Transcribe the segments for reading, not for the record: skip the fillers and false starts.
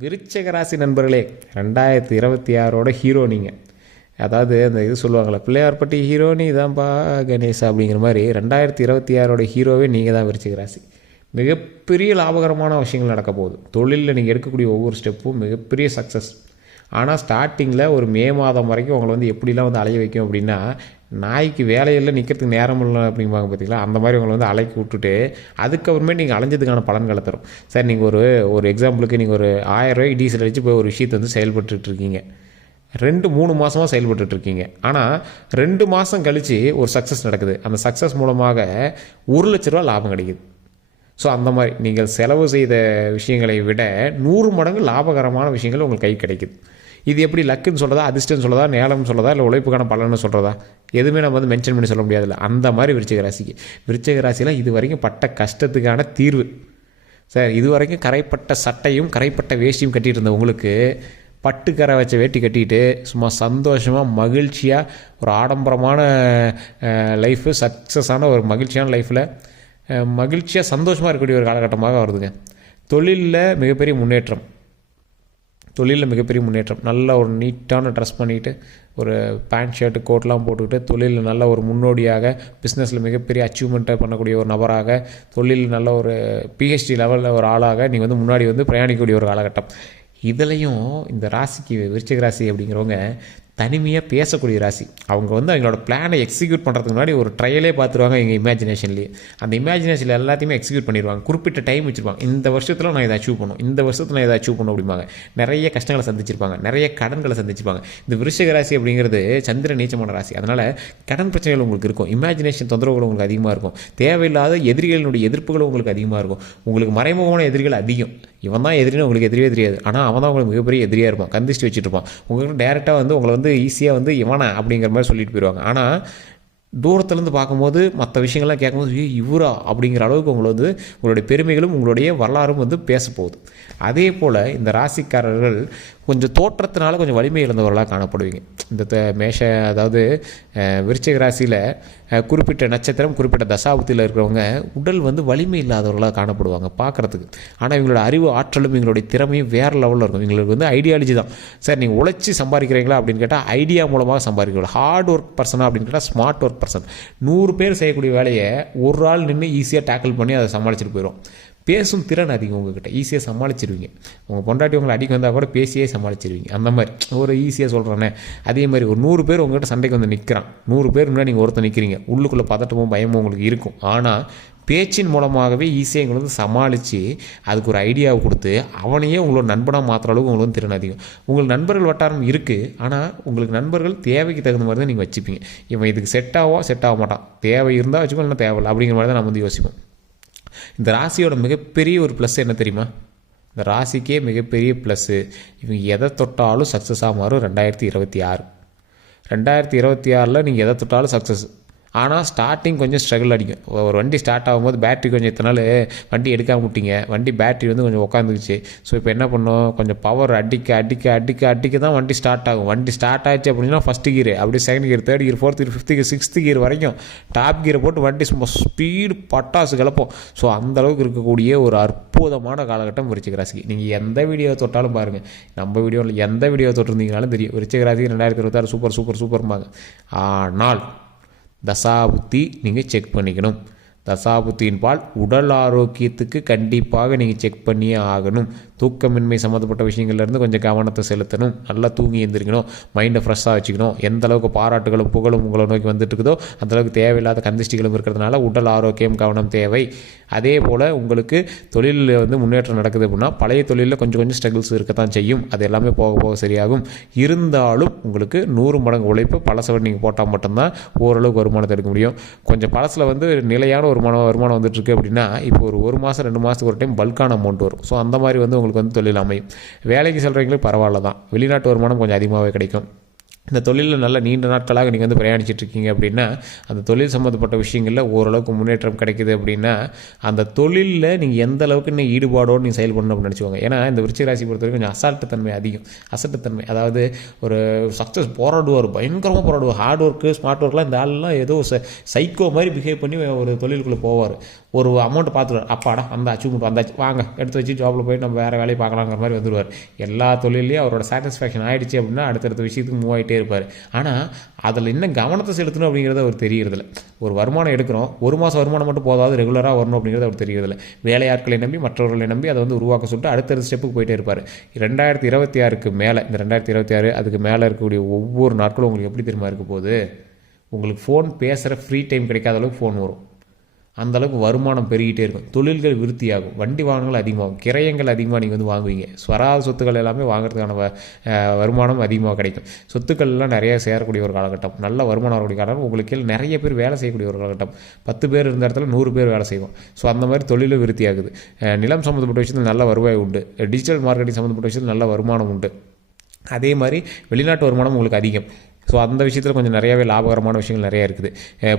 விருச்சிக ராசி நண்பர்களே, 2026 ஹீரோ நீங்கள். அதாவது அந்த இது சொல்லுவாங்களே, பிள்ளையார்பட்டி ஹீரோ நீ தான்ப்பா கணேசா அப்படிங்கிற மாதிரி 2026 ஹீரோவே நீங்கள் தான் விருச்சிக ராசி. மிகப்பெரிய லாபகரமான விஷயங்கள் நடக்க போகுது. தொழிலில் நீங்கள் எடுக்கக்கூடிய ஒவ்வொரு ஸ்டெப்பும் மிகப்பெரிய சக்ஸஸ். ஆனால் ஸ்டார்டிங்கில் ஒரு மே மாதம் வரைக்கும் உங்களை வந்து எப்படிலாம் வந்து அலைய வைக்கும் அப்படின்னா, நாய்க்கு வேலையில் நிற்கிறதுக்கு நேரம் இல்லை அப்படிம்பாங்க பார்த்தீங்களா, அந்த மாதிரி உங்களை வந்து அலைக்கி விட்டுட்டு அதுக்கப்புறமே நீங்கள் அலைஞ்சதுக்கான பலன்களை தரும். சார் நீங்கள் ஒரு எக்ஸாம்பிளுக்கு நீங்கள் ஒரு 1000 ரூபாய்க்கு டீசல் அடித்து போய் ஒரு விஷயத்தை வந்து செயல்பட்டுருக்கீங்க. 2-3 மாதமாக செயல்பட்டுருக்கீங்க. ஆனால் 2 மாதம் கழித்து ஒரு சக்ஸஸ் நடக்குது. அந்த சக்ஸஸ் மூலமாக 1 லட்ச ரூபா லாபம் கிடைக்குது. ஸோ அந்த மாதிரி நீங்கள் செலவு செய்த விஷயங்களை விட 100 மடங்கு லாபகரமான விஷயங்கள் உங்களுக்கு கை கிடைக்குது. இது எப்படி லக்குன்னு சொல்கிறதா, அதிர்ஷ்டம் சொல்கிறதா, நேலம்னு சொல்கிறதா, இல்லை உழைப்புக்கான பலன்னு சொல்கிறதா, எதுவுமே நம்ம வந்து மென்ஷன் பண்ணி சொல்ல முடியாதுல்ல. அந்த மாதிரி விருச்சிக ராசியில் இது வரைக்கும் பட்ட கஷ்டத்துக்கான தீர்வு. சார் இது வரைக்கும் கரைப்பட்ட சட்டையும் கரைப்பட்ட வேஷ்டியும் கட்டிகிட்டு இருந்த உங்களுக்கு பட்டுக்கரை வச்ச வேட்டி கட்டிட்டு சும்மா சந்தோஷமாக மகிழ்ச்சியாக ஒரு ஆடம்பரமான லைஃபு, சக்ஸஸான ஒரு மகிழ்ச்சியான லைஃப்பில் மகிழ்ச்சியாக சந்தோஷமாக இருக்கக்கூடிய ஒரு காலகட்டமாக வருதுங்க. தொழிலில் மிகப்பெரிய முன்னேற்றம். நல்ல ஒரு நீட்டான ட்ரெஸ் பண்ணிவிட்டு ஒரு பேண்ட் ஷர்ட்டு கோட்லாம் போட்டுக்கிட்டு தொழிலில் நல்ல ஒரு முன்னோடியாக, பிஸ்னஸில் மிகப்பெரிய அச்சீவ்மெண்ட்டை பண்ணக்கூடிய ஒரு நபராக, தொழிலில் நல்ல ஒரு பிஹெச்டி லெவலில் ஒரு ஆளாக நீங்கள் வந்து முன்னாடி வந்து பிரயாணிக்கக்கூடிய ஒரு காலகட்டம். இதுலேயும் இந்த ராசிக்கு, விருச்சிக ராசி அப்படிங்கிறவங்க தனிமையாக பேசக்கூடிய ராசி. அவங்க வந்து அவங்களோட பிளானை எக்ஸிக்யூட் பண்ணுறதுக்கு முன்னாடி ஒரு ட்ரையலே பார்த்துருவாங்க. எங்கள் இமேஜினேஷன்லேயே அந்த இமேஜினேஷனில் எல்லாத்தையுமே எக்ஸிக்யூட் பண்ணிடுவாங்க. குறிப்பிட்ட டைம் வச்சுருப்பாங்க. இந்த வருஷத்தில் நான் இதை அச்சீவ் பண்ணும், அப்படிம்பாங்க. நிறைய கஷ்டங்களை சந்திச்சிருப்பாங்க, நிறைய கடன்களை சந்திச்சிருப்பாங்க. இந்த விருச்சிக ராசி அப்படிங்கிறது சந்திர நீச்சமான ராசி. அதனால் கடன் பிரச்சனைகள் உங்களுக்கு இருக்கும், இமேஜினேஷன் தொந்தரவுகள் உங்களுக்கு அதிகமாக இருக்கும், தேவையில்லாத எதிரிகளினுடைய எதிர்ப்புகளும் உங்களுக்கு அதிகமாக இருக்கும். உங்களுக்கு மறைமுகமான எதிரிகள் அதிகம். இவன் தான் எதிரின்னு உங்களுக்கு எதிரியே தெரியாது, ஆனால் அவன் தான் உங்களுக்கு மிகப்பெரிய எதிரியாக இருப்பான். கந்திஷ்டி வச்சுட்டு இருப்பான். உங்களுக்கு டேரெக்டாக வந்து உங்களை வந்து ஈஸியாக வந்து இவனா அப்படிங்கிற மாதிரி சொல்லிட்டு போயிடுவாங்க. ஆனால் தூரத்துலேருந்து பார்க்கும்போது மற்ற விஷயங்கள்லாம் கேட்கும்போது இவரா அப்படிங்கிற அளவுக்கு உங்களை வந்து உங்களுடைய பெருமைகளும் உங்களுடைய வரலாறும் வந்து பேச போகுது. அதே போல் இந்த ராசிக்காரர்கள் கொஞ்சம் தோற்றத்தினால கொஞ்சம் வலிமை இழந்தவர்களாக காணப்படுவீங்க. இந்த அதாவது விருச்சிக ராசியில் குறிப்பிட்ட நட்சத்திரம், குறிப்பிட்ட தசாபுத்தியில் இருக்கிறவங்க உடல் வந்து வலிமை இல்லாதவர்களாக காணப்படுவாங்க பார்க்குறதுக்கு. ஆனால் இவங்களோட அறிவு ஆற்றலும் இவங்களுடைய திறமையும் வேறு லெவலில் இருக்கும். இவங்களுக்கு வந்து ஐடியாலஜி தான். சார் நீங்கள் உழைச்சி சம்பாதிக்கிறீங்களா அப்படின்னு கேட்டால் ஐடியா மூலமாக சம்பாதிக்கிறீங்களா, ஹார்ட் ஒர்க் பர்சனாக அப்படின்னு கேட்டால் ஸ்மார்ட் ஒர்க் பர்சன். 100 பேர் செய்யக்கூடிய வேலையை ஒரு ஆள் நின்று ஈஸியாக டேக்கிள் பண்ணி அதை சமாளிச்சுட்டு போயிடும். பேசும் திறன் அதிகம் உங்ககிட்ட, ஈஸியாக சமாளிச்சிருவீங்க. உங்கள் பொண்டாட்டி உங்களை அடிக்க வந்தால் கூட பேசியே சமாளிச்சிருவீங்க. அந்த மாதிரி ஒரு ஈஸியாக சொல்கிறேன்னே. அதே மாதிரி ஒரு 100 பேர் உங்கள்கிட்ட சண்டைக்கு வந்து நிற்கிறான். 100 பேர் முன்னாடி நீங்கள் ஒருத்தர் நிற்கிறீங்க. உள்ளுக்குள்ளே பதட்டமும் பயமும் உங்களுக்கு இருக்கும். ஆனால் பேச்சின் மூலமாகவே ஈஸியாக எங்களை வந்து சமாளித்து அதுக்கு ஒரு ஐடியாவை கொடுத்து அவனையே உங்களோட நண்பனாக மாற்றுற அளவுக்கு உங்களுக்கு வந்து திறன் அதிகம். உங்களுக்கு நண்பர்கள் வட்டாரம் இருக்குது. ஆனால் உங்களுக்கு நண்பர்கள் தேவைக்கு தகுந்த மாதிரி தான் நீங்கள் வச்சுப்பீங்க. இவன் இதுக்கு செட் ஆக மாட்டான், தேவை இருந்தால் வச்சுக்கோ, இல்லை தேவையில்லை அப்படிங்கிற மாதிரி தான் நம்ம வந்து யோசிப்போம். இந்த ராசியோட மிகப்பெரிய ஒரு ப்ளஸ் என்ன தெரியுமா? இந்த ராசிக்கே மிகப்பெரிய ப்ளஸ்ஸு, இவங்க எதை தொட்டாலும் சக்ஸஸாக மாறும். 2026 நீங்கள் எதை தொட்டாலும் சக்ஸஸ். ஆனால் ஸ்டார்டிங் கொஞ்சம் ஸ்ட்ரகிள் அடிக்கும். ஒரு வண்டி ஸ்டார்ட் ஆகும்போது பேட்டரி கொஞ்சம் இத்தனை நாள் வண்டி எடுக்காமல் விட்டீங்க, வண்டி பேட்டரி வந்து கொஞ்சம் உட்காந்துக்குச்சு. ஸோ இப்போ என்ன பண்ணோம், கொஞ்சம் பவர் அடிக்க தான் வண்டி ஸ்டார்ட் ஆகும். வண்டி ஸ்டார்ட் ஆகிடுச்சு அப்படின்னா ஃபஸ்ட்டு கீர், அப்படியே second gear, third gear, fourth gear, fifth gear, sixth gear வரைக்கும் டாப் கீரை போட்டு வண்டி சும்மா ஸ்பீடு பட்டாசு கிளப்போம். ஸோ அந்தளவுக்கு இருக்கக்கூடிய ஒரு அற்புதமான காலகட்டம் விருச்சிக ராசிக்கு. நீங்கள் எந்த வீடியோவை தொட்டாலும் பாருங்கள், நம்ம வீடியோவில் எந்த வீடியோ தொட்டிருந்தீங்கனாலும் தெரியும், விருச்சிக ராசிக்கு 2026 சூப்பர்ம்பாங்க. ஆனால் தசாபுத்தி நீங்கள் செக் பண்ணிக்கணும். தசாபுத்தியின் பால் உடல் ஆரோக்கியத்துக்கு கண்டிப்பாக நீங்கள் செக் பண்ணியே ஆகணும். தூக்கமின்மை சம்மந்தப்பட்ட விஷயங்கள்லேருந்து கொஞ்சம் கவனத்தை செலுத்தணும். நல்லா தூங்கி எழுந்திரிக்கணும், மைண்டை ஃப்ரெஷ்ஷாக வச்சுக்கணும். எந்த அளவுக்கு பாராட்டுகளும் புகழும் உங்களை நோக்கி வந்துட்டு இருக்குதோ அந்தளவுக்கு தேவையில்லாத கந்திஷ்டிகளும் இருக்கிறதுனால உடல் ஆரோக்கியம் கவனம் தேவை. அதே போல் உங்களுக்கு தொழிலில் வந்து முன்னேற்றம் நடக்குது அப்படின்னா பழைய தொழிலில் கொஞ்சம் ஸ்ட்ரகிள்ஸ் இருக்கத்தான் செய்யும். அது எல்லாமே போக போக சரியாகும். இருந்தாலும் உங்களுக்கு 100 மடங்கு உழைப்பு பழசை நீங்கள் போட்டால் மட்டும்தான் ஓரளவுக்கு வருமானத்தை எடுக்க முடியும். கொஞ்சம் பழசில் வந்து நிலையான ஒரு வருமானம் வந்துட்டுருக்கு அப்படின்னா இப்போ ஒரு மாதம் 2 மாதத்துக்கு ஒரு டைம் பல்கான அமௌண்ட் வரும். ஸோ அந்த மாதிரி வந்து உங்களுக்கு வந்து தொழில் அமையும். வேலைக்கு செல்கிறவங்களுக்கு பரவாயில்ல தான், வெளிநாட்டு வருமானம் கொஞ்சம் அதிகமாகவே கிடைக்கும். இந்த தொழிலில் நல்ல நீண்ட நாட்களாக நீங்கள் வந்து பிரயாணிச்சிட்ருக்கீங்க அப்படின்னா, அந்த தொழில் சம்மந்தப்பட்ட விஷயங்களில் ஓரளவுக்கு முன்னேற்றம் கிடைக்குது அப்படின்னா, அந்த தொழிலில் நீங்கள் எந்த அளவுக்கு இன்னும் ஈடுபாடோடு நீங்கள் செயல்படணும் அப்படின்னு நினச்சிக்கோங்க. ஏன்னா இந்த விருச்சிக ராசி பொறுத்த வரைக்கும் கொஞ்சம் அசால்ட்டுத்தன்மை அதிகம். அசட்டுத்தன்மை, அதாவது ஒரு சக்ஸஸ் போராடுவார், பயங்கரமாக போராடுவார். ஹார்ட் ஒர்க்கு, ஸ்மார்ட் ஒர்க்லாம் இந்த ஆள்லாம் ஏதோ சைக்கோ மாதிரி பிஹேவ் பண்ணி ஒரு தொழிலுக்குள்ளே போவார். ஒரு அமௌண்ட்டை பார்த்துருவார், அப்பாடா அந்த அச்சீவ்மெண்ட் வந்தாச்சு, வாங்க எடுத்து வச்சு ஜாபில் போய் நம்ம வேறு வேலையை பார்க்கலாங்கிற மாதிரி வந்துடுவார். எல்லா தொழிலையும் அவரோட சாட்டிஸ்ஃபேக்ஷன் ஆகிடுச்சு அப்படின்னா அடுத்தடுத்த விஷயத்துக்கு மூவ் ஆகிட்டே இருப்பார். ஆனால் அதில் இன்னும் கவனத்தை செலுத்தணும் அப்படிங்கிறத அவர் தெரியறதில்ல. ஒரு வருமானம் எடுக்கிறோம், ஒரு மாதம் வருமானம் மட்டும் போதாது, ரெகுலராக வரணும் அப்படிங்கிறது அவர் தெரியறதில்ல. வேலையாட்களை நம்பி, மற்றவர்களை நம்பி அதை வந்து உருவாக்க சொல்லிட்டு அடுத்தடுத்த ஸ்டெப்புக்கு போயிட்டே இருப்பார். 2026க்கு மேலே, இந்த 2026 அதுக்கு மேலே இருக்கக்கூடிய ஒவ்வொரு நாட்களும் உங்களுக்கு எப்படி தெரியுமா இருக்க போகுது, உங்களுக்கு ஃபோன் பேசுகிற ஃப்ரீ டைம் கிடைக்காத அளவுக்கு ஃபோன் வரும். அந்தளவுக்கு வருமானம் பெருகிட்டே இருக்கும். தொழில்கள் விருத்தியாகும், வண்டி வாகனங்கள் அதிகமாகும், கிரயங்கள் அதிகமாக நீங்கள் வந்து வாங்குவீங்க. ஸ்வராத சொத்துக்கள் எல்லாமே வாங்குறதுக்கான வருமானம் அதிகமாக கிடைக்கும். சொத்துக்கள் எல்லாம் நிறைய சேரக்கூடிய ஒரு காலகட்டம், நல்ல வருமானம் வரக்கூடிய காலகட்டம். உங்களுக்கு நிறைய பேர் வேலை செய்யக்கூடிய ஒரு காலகட்டம். 10 பேர் இருந்த இடத்துல 100 பேர் வேலை செய்வோம். ஸோ அந்த மாதிரி தொழிலும் விருத்தியாகுது. நிலம் சம்மந்தப்பட்ட விஷயத்தில் நல்ல வருவாய் உண்டு. டிஜிட்டல் மார்க்கெட்டிங் சம்மந்தப்பட்ட விஷயத்தில் நல்ல வருமானம் உண்டு. அதே மாதிரி வெளிநாட்டு வருமானம் உங்களுக்கு அதிகம். ஸோ அந்த விஷயத்தில் கொஞ்சம் நிறையாவே லாபகரமான விஷயங்கள் நிறையா இருக்குது.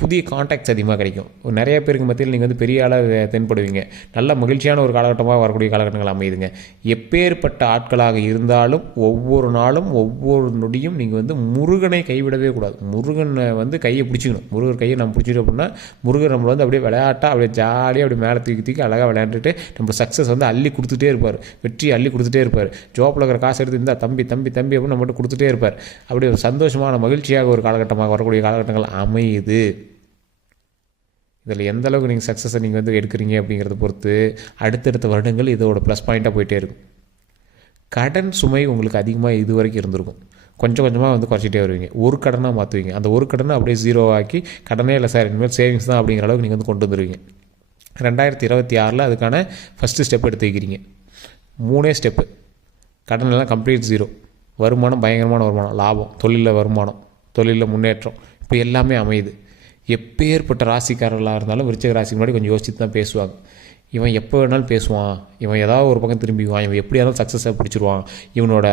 புதிய கான்டாக்ட்ஸ் அதிகமாக கிடைக்கும். நிறைய பேருக்கு மத்தியில் நீங்கள் வந்து பெரிய ஆளாக தென்படுவீங்க. நல்ல மகிழ்ச்சியான ஒரு காலகட்டமாக வரக்கூடிய காலகட்டங்கள் அமையுதுங்க. எப்பேற்பட்ட ஆட்களாக இருந்தாலும் ஒவ்வொரு நாளும் ஒவ்வொரு நொடியும் நீங்கள் வந்து முருகனை கைவிடவே கூடாது. முருகனை வந்து கையை பிடிச்சிக்கணும். முருகர் கையை நம்ம பிடிச்சிட்டோம் அப்படின்னா முருகர் நம்மளை வந்து அப்படியே விளையாட்டாக அப்படியே ஜாலியாக அப்படி மேலே தூக்கி அழகாக விளையாண்டுட்டு நம்ம சக்ஸஸ் வந்து அள்ளி கொடுத்துட்டே இருப்பார். வெற்றி அள்ளி கொடுத்துட்டே இருப்பார். ஜோப்பில் இருக்கிற காசு எடுத்து இருந்தால் தம்பி தம்பி தம்பி அப்படின்னு நம்மகிட்ட கொடுத்துட்டே இருப்பார். அப்படி ஒரு சந்தோஷமாக மகிழ்ச்சியாக ஒரு காலகட்டமாக வரக்கூடிய காலகட்டங்கள் அமையுது. இதில் எந்த அளவுக்கு நீங்கள் சக்ஸஸை நீங்கள் வந்து எடுக்கிறீங்க அப்படிங்கிறத பொறுத்து அடுத்தடுத்த வருடங்கள் இதோட ப்ளஸ் பாயிண்ட்டாக போயிட்டே இருக்கும். கடன் சுமை உங்களுக்கு அதிகமாக இது வரைக்கும் இருந்திருக்கும். கொஞ்சம் கொஞ்சமாக வந்து குறைச்சிட்டே வருவீங்க. ஒரு கடனாக மாற்றுவீங்க. அந்த ஒரு கடனை அப்படியே ஜீரோ ஆக்கி கடனே இல்லை சார் இனிமேல் சேவிங்ஸ் தான் அப்படிங்கிற அளவுக்கு நீங்கள் வந்து கொண்டு வந்துடுவீங்க. 2026 அதுக்கான ஃபஸ்ட்டு ஸ்டெப் எடுத்து வைக்கிறீங்க. 3 ஸ்டெப்பு. கடன் எல்லாம் கம்ப்ளீட் ஜீரோ. வருமானம், பயங்கரமான வருமானம், லாபம், தொழிலில் வருமானம், தொழிலில் முன்னேற்றம், இப்போ எல்லாமே அமையுது. எப்பேற்பட்ட ராசிக்காரர்களாக இருந்தாலும் விருச்சிக ராசிக்கு முன்னாடி கொஞ்சம் யோசித்து தான் பேசுவாங்க. இவன் எப்போ வேணாலும் பேசுவான், இவன் ஏதாவது ஒரு பக்கம் திரும்பிக்குவான், இவன் எப்படியா இருந்தாலும் சக்ஸஸாக பிடிச்சிருவான், இவனோட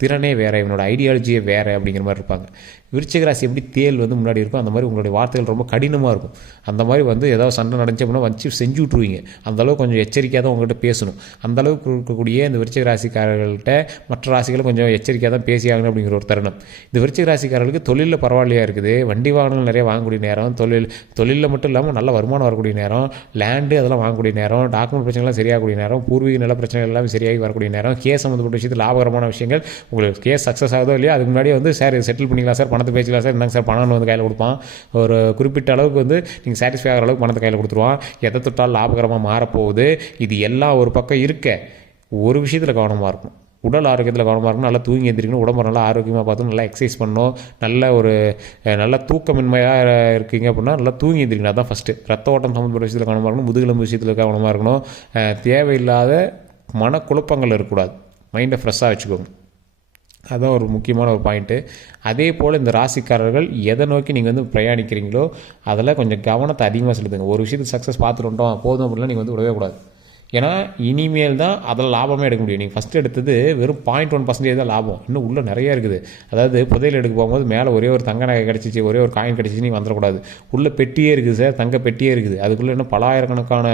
திறனே வேறு, இவனோட ஐடியாலஜியே வேறு அப்படிங்கிற மாதிரி இருப்பாங்க. விருச்சிக ராசி எப்படி தேல் வந்து முன்னாடி இருக்கும் அந்த மாதிரி உங்களுடைய வார்த்தைகள் ரொம்ப கடினமாக இருக்கும். அந்த மாதிரி வந்து ஏதாவது சண்டை நடந்துச்சு அப்படின்னா வச்சு செஞ்சு விட்ருவீங்க. அந்தளவுக்கு கொஞ்சம் எச்சரிக்கையாக தான் உங்கள்கிட்ட பேசணும். அந்தளவுக்கு இருக்கக்கூடிய இந்த விருச்சிக ராசிக்காரர்கள்ட்ட மற்ற ராசிகளை கொஞ்சம் எச்சரிக்கையாக தான் பேசியாகணும் அப்படிங்கிற ஒரு தருணம். இந்த விருச்சிக ராசிக்காரர்களுக்கு தொழிலில் பரவாயில்லையாக இருக்குது. வண்டி வாகனங்கள் நிறைய வாங்கக்கூடிய நேரம், தொழிலில் மட்டும் இல்லாமல் நல்ல வருமானம் வரக்கூடிய நேரம், லேண்டு அதெல்லாம் வாங்கக்கூடிய நேரம், டாக்குமெண்ட் பிரச்சனைலாம் சரியாகக்கூடிய நேரம், பூர்வீக நில பிரச்சனைகள் எல்லாமே சரியாகி வரக்கூடிய நேரம், கேஸ் சம்மந்தப்பட்ட விஷயத்தில் லாபகரமான விஷயங்கள். உங்களுக்கு கேஸ் சக்ஸஸ் ஆகுதோ இல்லையா அதுக்கு முன்னாடியே வந்து சார் செட்டில் பண்ணிக்கலாம் சார், பணத்தை பேசிக்கலாம் சார், என்னங்க சார் பணம் வந்து கையில் கொடுப்பான். ஒரு குறிப்பிட்ட அளவுக்கு வந்து நீங்கள் சாட்டிஸ்ஃபை ஆகிற அளவுக்கு பணத்தை கையில் கொடுத்துருவான். எதை தொட்டால் லாபகரமாக மாறப்போகுது. இது எல்லாம் ஒரு பக்கம் இருக்க ஒரு விஷயத்தில் கவனமாக இருக்கும். உடல் ஆரோக்கியத்தில் கவனமாக இருக்கணும். நல்லா தூங்கி எழுந்திரிக்கணும். உடம்பு நல்லா ஆரோக்கியமாக பார்த்துக்கணும். நல்லா எக்ஸசைஸ் பண்ணணும். நல்ல தூக்கமின்மையாக இருக்கீங்க அப்படின்னா நல்லா தூங்கி எழுந்திரிக்கணும். அதுதான் ஃபஸ்ட்டு. ரத்த ஓட்டம் சம்மந்தப்பட்ட விஷயத்தில் கவனமாக இருக்கணும். முதுகெலும்பு விஷயத்தில் கவனமாக இருக்கணும். தேவையில்லாத மனக்குழப்பங்கள் இருக்கக்கூடாது. மைண்டை ஃப்ரெஷ்ஷாக வச்சுக்கோங்க. அதுதான் ஒரு முக்கியமான ஒரு பாயிண்ட்டு. அதே போல் இந்த ராசிக்காரர்கள் எதை நோக்கி நீங்கள் வந்து பிரயாணிக்கிறீங்களோ அதில் கொஞ்சம் கவனத்தை அதிகமாக செலுத்துங்க. ஒரு விஷயத்துக்கு சக்ஸஸ் பார்த்துட்டோம் போதும் அப்படின்னா நீங்கள் வந்து விடவே கூடாது. ஏன்னா இனிமேல் தான் அதில் லாபமே எடுக்க முடியும். நீங்கள் ஃபஸ்ட்டு எடுத்தது வெறும் 0.1% தான் லாபம். இன்னும் உள்ளே நிறையா இருக்குது. அதாவது புதையல் எடுக்க போகும்போது மேலே ஒரே ஒரு தங்க நகை கிடச்சிச்சு, ஒரே ஒரு காயின் கிடச்சிச்சு, நீங்கள் வந்துடக்கூடாது. உள்ளே பெட்டியே இருக்குது சார், தங்க பெட்டியே இருக்குது. அதுக்குள்ளே இன்னும் பலாயிரக்கணக்கான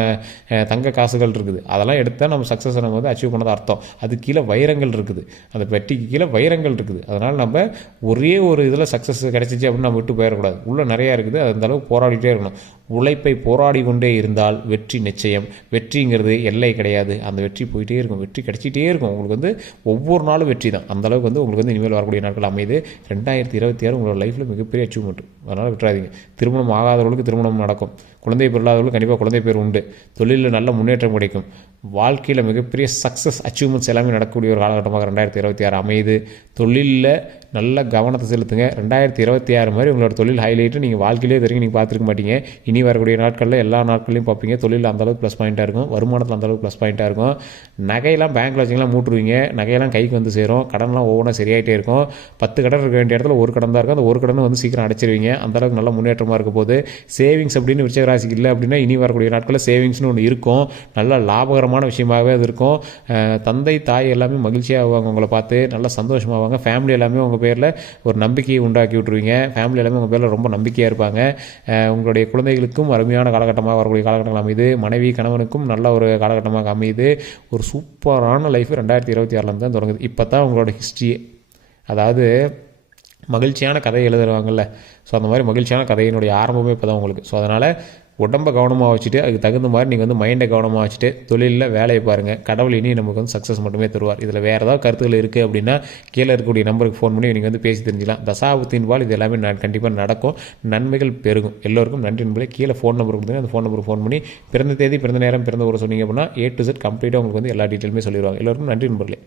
தங்க காசுகள் இருக்குது. அதெல்லாம் எடுத்தால் நம்ம சக்ஸஸை நம்ம வந்து அச்சீவ் பண்ணது அர்த்தம். அது கீழே வைரங்கள் இருக்குது. அந்த பெட்டிக்கு கீழே வைரங்கள் இருக்குது. அதனால் நம்ம ஒரே ஒரு இதில் சக்ஸஸ் கிடச்சிச்சு அப்படின்னு நம்ம விட்டு போயிடக்கூடாது. உள்ளே நிறையா இருக்குது. அந்த அளவுக்கு போராடிட்டே இருக்கணும். உழைப்பை போராடி கொண்டே இருந்தால் வெற்றி நிச்சயம். வெற்றிங்கிறது எல்லை கிடையாது. அந்த வெற்றி போயிட்டே இருக்கும். வெற்றி கிடைச்சிட்டே இருக்கும். உங்களுக்கு வந்து ஒவ்வொரு நாளும் வெற்றி தான். அந்தளவுக்கு வந்து உங்களுக்கு வந்து இனிமேல் வரக்கூடிய நாட்கள் அமையுது. 2026 உங்களோட லைஃப்பில் மிகப்பெரிய அச்சீவ்மெண்ட். அதனால் விட்டுறாதீங்க. திருமணம் ஆகாதவர்களுக்கு திருமணம் நடக்கும். குழந்தை பேர் இல்லாதவர்களுக்கு கண்டிப்பாக குழந்தை பேர் உண்டு. தொழிலில் நல்ல முன்னேற்றம் கிடைக்கும். வாழ்க்கையில் மிகப்பெரிய சக்ஸஸ் அச்சீவ்மெண்ட்ஸ் எல்லாமே நடக்கக்கூடிய ஒரு காலகட்டமாக 2026 அமையுது. தொழிலில் நல்ல கவனத்தை செலுத்துங்க. 2026 மாதிரி உங்களோட தொழில் ஹைலைட்டு நீங்கள் வாழ்க்கையிலே தெரியும் நீங்கள் பார்த்துருக்க மாட்டீங்க. இனி வரக்கூடிய நாட்களில் எல்லா நாட்களையும் பார்ப்பீங்க. தொழில் அந்தளவுக்கு ப்ளஸ் பாயிண்ட்டாக இருக்கும். வருமானத்தில் அந்தளவுக்கு ப்ளஸ் பாயிண்ட்டாக இருக்கும். நகையெல்லாம் பேங்க்கில் வச்சிங்கலாம் மூட்டுருவீங்க. நகையெல்லாம் கைக்கு வந்து சேரும். கடன்லாம் ஒவ்வொன்றா சரியாயிட்டே இருக்கும். 10 கடன் இருக்க வேண்டிய இடத்துல ஒரு கடன் தான் இருக்கும். அந்த ஒரு கடனை வந்து சீக்கிரம் அடைச்சிருவீங்க. அந்தளவுக்கு நல்ல முன்னேற்றமாக இருக்க போது. சேவிங்ஸ் அப்படின்னு விருச்சிக ராசிக்கு இல்லை அப்படின்னா இனி வரக்கூடிய நாட்களில் சேவிங்ஸ்னு ஒன்று இருக்கும். நல்ல லாபகரமான விஷயமாகவே அது இருக்கும். தந்தை தாய் எல்லாமே மகிழ்ச்சியாக ஆவாங்க உங்களை பார்த்து. நல்லா சந்தோஷமாவாங்க. ஃபேமிலி எல்லாமே உங்கள் பேரில் ஒரு நம்பிக்கையை உண்டாக்கி விட்ருவீங்க. ஃபேமிலி எல்லாமே உங்கள் பேரில் ரொம்ப நம்பிக்கையாக இருப்பாங்க. உங்களுடைய குழந்தைகளுக்கும் அருமையான காலகட்டமாக வரக்கூடிய காலகட்டங்கள் அமையுது. மனைவி கணவனுக்கும் நல்ல ஒரு காலகட்டமாக அமையுது. ஒரு சூப்பரான லைஃப் 2026 தான் தொடங்குது. இப்போ தான் உங்களோட ஹிஸ்ட்ரியே, அதாவது மகிழ்ச்சியான கதை எழுதுவாங்கல்ல, ஸோ அந்த மாதிரி மகிழ்ச்சியான கதையினுடைய ஆரம்பமே இப்போ தான் உங்களுக்கு. ஸோ அதனால் உடம்பை கவனமாக வச்சுட்டு அதுக்கு தகுந்த மாதிரி நீங்கள் வந்து மைண்டை கவனமாக வச்சுட்டு தொழிலில் வேலையை பாருங்கள். கடவுள் இனி நமக்கு வந்து சக்ஸஸ் மட்டுமே தருவார். இதில் வேறு ஏதாவது கருத்துக்கள் இருக்குது அப்படின்னா கீழே இருக்கக்கூடிய நம்பருக்கு ஃபோன் பண்ணி நீங்கள் வந்து பேசி தெரிஞ்சிக்கலாம். தசாபுத்தின்பால் இது எல்லாமே கண்டிப்பாக நடக்கும், நன்மைகள் பெருகும். எல்லோருக்கும் நன்றி நண்பர்களே. கீழே ஃபோன் நம்பர் கொடுத்தீங்கன்னா அந்த ஃபோன் நம்பருக்கு ஃபோன் பண்ணி பிறந்த தேதி, பிறந்த நேரம், பிறந்த ஊரை சொன்னீங்க அப்படின்னா A to Z கம்ப்ளீட்டாக உங்களுக்கு வந்து எல்லா டீட்டெயிலுமே சொல்லிடுவாங்க. எல்லோருக்கும் நன்றி நண்பர்களே.